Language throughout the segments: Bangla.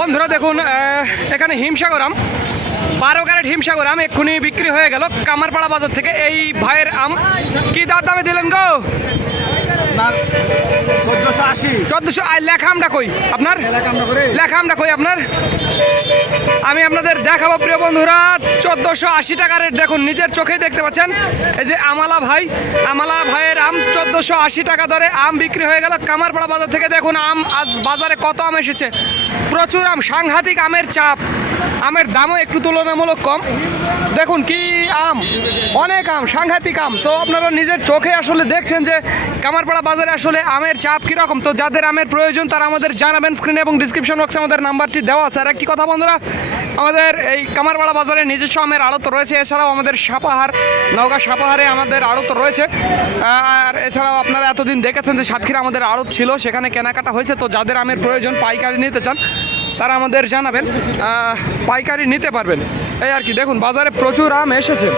বন্ধুরা দেখুন এখানে হিমসাগর আম 12 ক্যারেট হিমসাগর আম এক্ষুনি বিক্রি হয়ে গেল কামারপাড়া বাজার থেকে। এই ভাইয়ের আম কি দামে দিলেন গো? 1480। আর লেখা আমটা কই আপনার? লেখা আমটা কই আপনার? আমি আপনাদের দেখাবো প্রিয় বন্ধুরা 1480 টাকা রেট। দেখুন নিজের চোখেই দেখতে পাচ্ছেন, এই যে আমালা ভাইয়ের আম 1480 টাকা দরে আম বিক্রি হয়ে গেল কামারপাড়া বাজার থেকে। দেখুন আম আজ বাজারে কত আম এসেছে, প্রচুর আম, সাংঘাতিক আমের চাপ। আমের দামও একটু তুলনামূলক কম। দেখুন কি আম, অনেক আম, সাংঘাতিক আম। তো আপনারা নিজের চোখে আসলে দেখছেন যে কামারপাড়া বাজারে আসলে আমের চাপ কীরকম। তো যাদের আমের প্রয়োজন তারা আমাদের জানাবেন, স্ক্রিনে এবং ডিসক্রিপশন বক্সে আমাদের নাম্বারটি দেওয়া আছে। আর একটি কথা বন্ধুরা, আমাদের এই কামারপাড়া বাজারে নিজস্ব আমের আড়ত রয়েছে, এছাড়াও আমাদের নওগাঁ সাপাহারে আমাদের আড়ত রয়েছে। আর এছাড়াও আপনারা এতদিন দেখেছেন যে সাতক্ষীরা আমাদের আড়ত ছিল, সেখানে কেনাকাটা হয়েছে। তো যাদের আমের প্রয়োজন পাইকারি নিতে চান তারা আমাদের জানাবেন, পাইকারি নিতে পারবেন। এই আর কি, দেখুন বাজারে প্রচুর আম এসেছে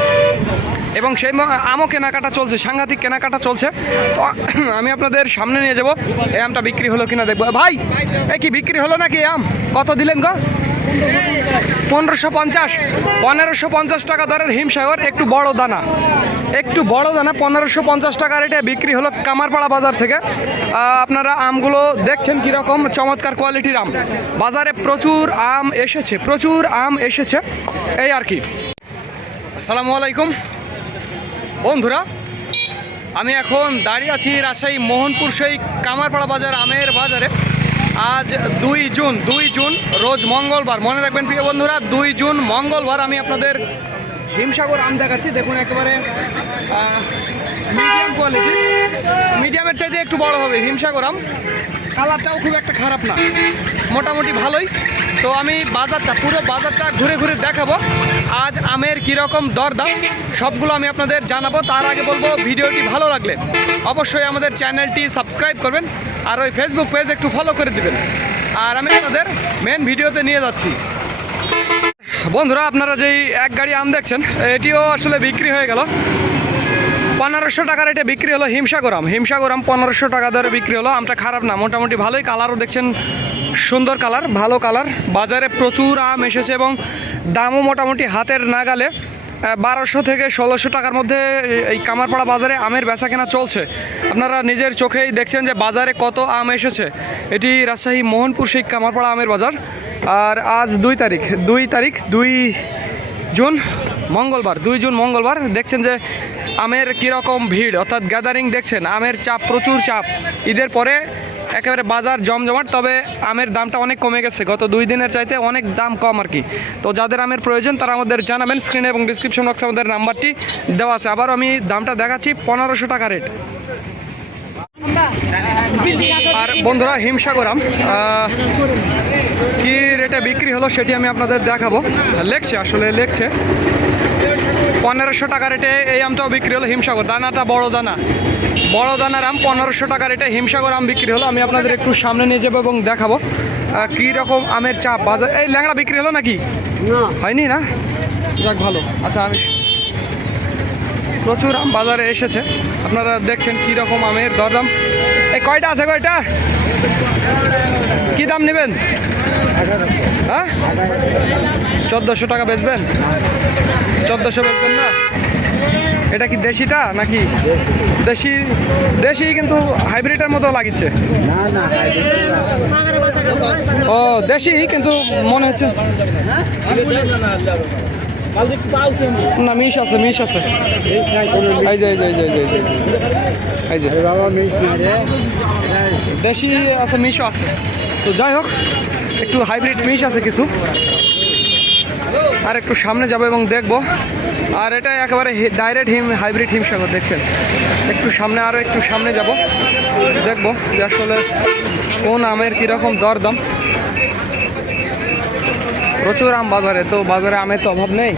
এবং সেই আমও কেনাকাটা চলছে, সাংঘাতিক কেনাকাটা চলছে। তো আমি আপনাদের সামনে নিয়ে যাব, এই আমটা বিক্রি হলো কিনা দেখবো। ভাই এই কি বিক্রি হলো নাকি আম? কত দিলেন গো? 1550 টাকা দরের হিমসাগর, একটু বড় দানা 1550 টাকা রেটে বিক্রি হলো কামারপাড়া বাজার থেকে। আপনারা আমগুলো দেখছেন কীরকম চমৎকার কোয়ালিটির আম। বাজারে প্রচুর আম এসেছে, এই আর কি। আসসালামু আলাইকুম বন্ধুরা, আমি এখন দাঁড়িয়ে আছি রাজশাহী মোহনপুর সেই কামারপাড়া বাজার আমের বাজারে। আজ 2 জুন রোজ মঙ্গলবার। মনে রাখবেন প্রিয় বন্ধুরা, 2 জুন মঙ্গলবার আমি আপনাদের হিমসাগর আম দেখাচ্ছি। দেখুন একেবারে মিডিয়াম কোয়ালিটি, মিডিয়ামের চাইতে একটু বড় হবে হিমসাগর আম। কালারটাও খুব একটা খারাপ না, মোটামুটি ভালোই। তো আমি পুরো বাজারটা ঘুরে ঘুরে দেখাবো আজ আমের কীরকম দরদাম, সবগুলো আমি আপনাদের জানাবো। তার আগে বলবো, ভিডিওটি ভালো লাগলে অবশ্যই আমাদের চ্যানেলটি সাবস্ক্রাইব করবেন আর ওই ফেসবুক পেজ একটু ফলো করে দিবেন। আর আমি আপনাদের মেন ভিডিওতে নিয়ে যাচ্ছি। বন্ধুরা আপনারা যেই এক গাড়ি আম দেখছেন, এটিও আসলে বিক্রি হয়ে গেল 1500 টাকা রেটে বিক্রি হলো হিমসাগর আম 1500 টাকা দরে বিক্রি হলো। আমটা খারাপ না, মোটামুটি ভালোই। কালারও দেখছেন সুন্দর কালার, ভালো কালার। বাজারে প্রচুর আম এসেছে এবং দামও মোটামুটি হাতের নাগালে। 1200 থেকে 1600 টাকার মধ্যে এই কামারপাড়া বাজারে আমের বেচা কেনা চলছে। আপনারা নিজের চোখেই দেখছেন যে বাজারে কত আম এসেছে। এটি রাজশাহী মোহনপুর সেই কামারপাড়া আমের বাজার। আর আজ 2 জুন মঙ্গলবার। দেখছেন যে আমের কীরকম ভিড়, অর্থাৎ গ্যাদারিং দেখছেন, আমের চাপ, প্রচুর চাপ। ঈদের পরে একেবারে বাজার জমজমাট। তবে আমের দামটা অনেক কমে গেছে, গত 2 দিনের চাইতে অনেক দাম কম আর কি। তো যাদের আমের প্রয়োজন তারা আমাদের জানাবেন, স্ক্রিনে এবং ডিসক্রিপশন বক্সে আমাদের নাম্বারটি দেওয়া আছে। আবার আমি দামটা দেখাচ্ছি, 1500 টাকা রেট। আর বন্ধুরা হিমসাগর আম কী রেটে বিক্রি হলো সেটি আমি আপনাদের দেখাবো। লেখছে 1500 টাকা রেটে এই আমটাও বিক্রি হলো হিমসাগর। দানাটা বড় দানার আম 1500 টাকা রেটে হিমসাগর আম বিক্রি হলো। আমি আপনাদের একটু সামনে নিয়ে যাবো এবং দেখাবো কী রকম আমের চাপ বাজার। এই ল্যাংড়া বিক্রি হলো নাকি? হয়নি না, যাক ভালো। আচ্ছা, আমি প্রচুর আম বাজারে এসেছে, আপনারা দেখছেন কী রকম আমের দরদাম। এই কয়টা আছে কয়টা? কী দাম নেবেন? হ্যাঁ, 1400 টাকা বেচবেন? 1400 বেচবেন না? এটা কি দেশিটা নাকি? দেশি কিন্তু হাইব্রিডের মতো লাগিচ্ছে। ও দেশি, কিন্তু মনে হচ্ছে না, মিশ আছে। এই যে দেশি আছে, মিশও আছে। তো যাই হোক, একটু হাইব্রিড মিশ আছে কিছু। আর একটু সামনে যাবো এবং দেখবো। আর এটা একেবারে ডাইরেক্ট হাইব্রিড হিমসাগর দেখছেন। একটু সামনে যাব, দেখবো যে আসলে কোন আমের কীরকম দরদাম। প্রচুর আম বাজারে, তো বাজারে আমের তো অভাব নেই,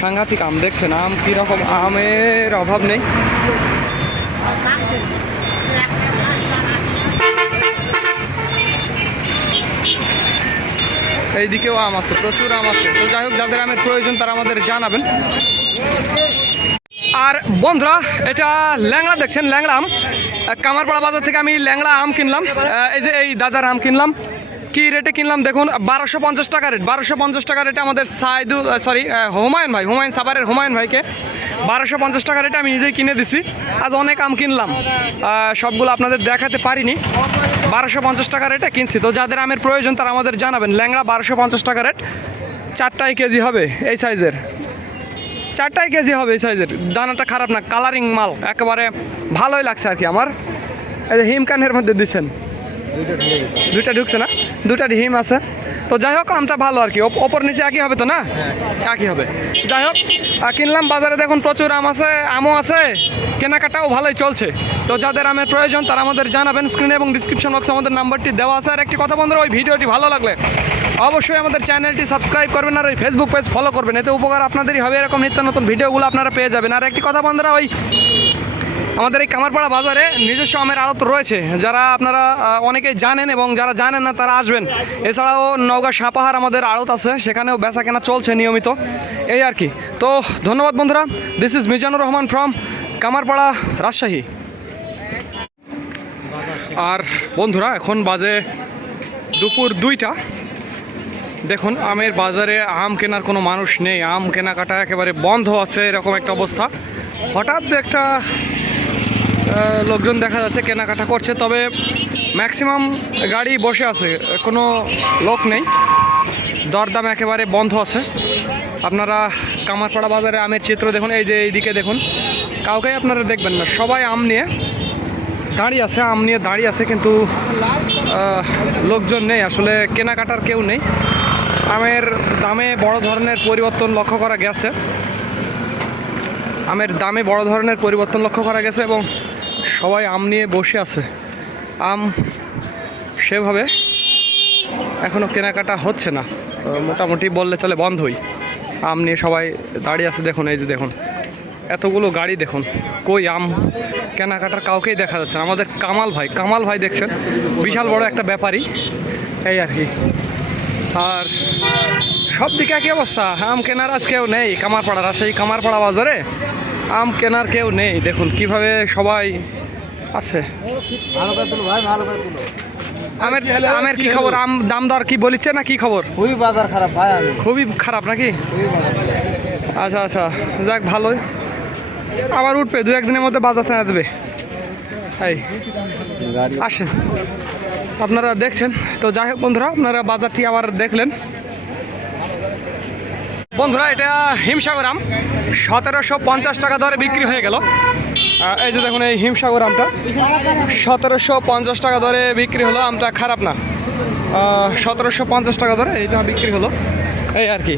সাংঘাতিক আম। দেখছেন আম কীরকম, আমের অভাব নেই। এইদিকেও আম আছে, প্রচুর আম আছে। তো যাই হোক, যাদের আমের প্রয়োজন তারা আমাদের জানাবেন। আর বন্ধুরা এটা ল্যাংড়া দেখছেন, ল্যাংড়া আম। কামারপাড়া বাজার থেকে আমি ল্যাংড়া আম কিনলাম। এই যে এই দাদার আম কিনলাম কি রেটে কিনলাম দেখুন, 1250 টাকা রেট। 1250 টাকা রেটে আমাদের হুমায়ুন সাভারের হুমায়ুন ভাইকে 1250 টাকা রেটে আমি নিজেই কিনে দিছি। আজ অনেক আম কিনলাম, সবগুলো আপনাদের দেখাতে পারিনি। 1250 টাকা রেটে কিনছি। তো যাদের আমের প্রয়োজন তারা আমাদের জানাবেন। ল্যাংড়া 1250 টাকা রেট, 4টাই কেজি হবে এই সাইজের, 4টাই কেজি হবে এই সাইজের। দানাটা খারাপ না, কালারিং মাল, একেবারে ভালোই লাগছে আর কি আমার। এই যে হিমকানের মধ্যে দিচ্ছেন, দুইটা ঢুকছে না, দুইটা হিম আছে। তো যাই হোক আমটা ভালো আর কি, ওপর নিচে একই হবে তো না, একই হবে। যাই হোক কিনলাম বাজারে, দেখুন প্রচুর আমও আছে, কেনাকাটাও ভালোই চলছে। তো যাদের আমের প্রয়োজন তারা আমাদের জানাবেন। স্ক্রিনে এবং ডিসক্রিপশন বক্সে আমাদের নাম্বারটি দেওয়া আছে। আর একটি কথা বন্ধুরা, ওই ভিডিওটি ভালো লাগলে অবশ্যই আমাদের চ্যানেলটি সাবস্ক্রাইব করবেন আর ওই ফেসবুক পেজ ফলো করবেন, এতে উপকার আপনাদেরই হবে। এরকম নিত্য নতুন ভিডিওগুলো আপনারা পেয়ে যাবেন। আর একটি কথা বন্ধুরা, ওই আমাদের এই কামারপাড়া বাজারে নিজস্ব আমের আড়ত রয়েছে, যারা আপনারা অনেকেই জানেন এবং যারা জানেন না তারা আসবেন। এছাড়াও নওগাঁ সাপাহার আমাদের আড়ত আছে, সেখানেও বেচা কেনা চলছে নিয়মিত, এই আর কি। তো ধন্যবাদ বন্ধুরা, this is Mizanur Rahman from Kamarpara, Rajshahi. আর বন্ধুরা এখন বাজে দুপুর 2টা। দেখুন আমের বাজারে আম কেনার কোনো মানুষ নেই, আম কেনাকাটা একেবারে বন্ধ আছে, এরকম একটা অবস্থা। হঠাৎ একটা লোকজন দেখা যাচ্ছে কেনাকাটা করছে, তবে ম্যাক্সিমাম গাড়ি বসে আছে, কোনো লোক নেই, দরদাম একেবারে বন্ধ আছে। আপনারা কামারপাড়া বাজারে আমের চিত্র দেখুন, এই যে এইদিকে দেখুন, কাউকেই আপনারা দেখবেন না, সবাই আম নিয়ে দাঁড়িয়ে আছে, আম নিয়ে দাঁড়িয়ে আছে, কিন্তু লোকজন নেই, আসলে কেনাকাটার কেউ নেই। আমের দামে বড় ধরনের পরিবর্তন লক্ষ্য করা গেছে, আমের দামে বড় ধরনের পরিবর্তন লক্ষ্য করা গেছে এবং সবাই আম নিয়ে বসে আছে। আম সেভাবে এখনও কেনাকাটা হচ্ছে না, মোটামুটি বললে চলে বন্ধই। আম নিয়ে সবাই দাঁড়িয়ে আছে, দেখুন এই যে দেখুন এতগুলো গাড়ি, দেখুন কই আম কেনাকাটার কাউকেই দেখা যাচ্ছে না। আমাদের কামাল ভাই দেখছেন, বিশাল বড় একটা ব্যাপারী, এই আর কি। আর সব দিকে একই অবস্থা, আম কেনার আজ কেউ নেই কামারপাড়া, রাজশাহী কামারপাড়া বাজারে আম কেনার কেউ নেই। দেখুন কিভাবে সবাই আছে। আমের কি খবর? আম দাম দর কি বলিচ্ছে না কি খবর? খুবই বাজার খারাপ ভাই, খুবই খারাপ নাকি? আচ্ছা আচ্ছা, যাক ভালোই, আবার উঠবে 2-1 দিনের মধ্যে বাজার ছাড়া দেবে। এই আসেন, আপনারা দেখছেন। তো যাই হোক বন্ধুরা, আপনারা বাজারটি আবার দেখলেন। বন্ধুরা এটা হিমসাগর আম 1750 টাকা দরে বিক্রি হয়ে গেল। এই যে দেখুন এই হিমসাগর আমটা 1750 টাকা দরে বিক্রি হলো। আমটা খারাপ না, 1750 টাকা দরে এইটা বিক্রি হলো, এই আর কি।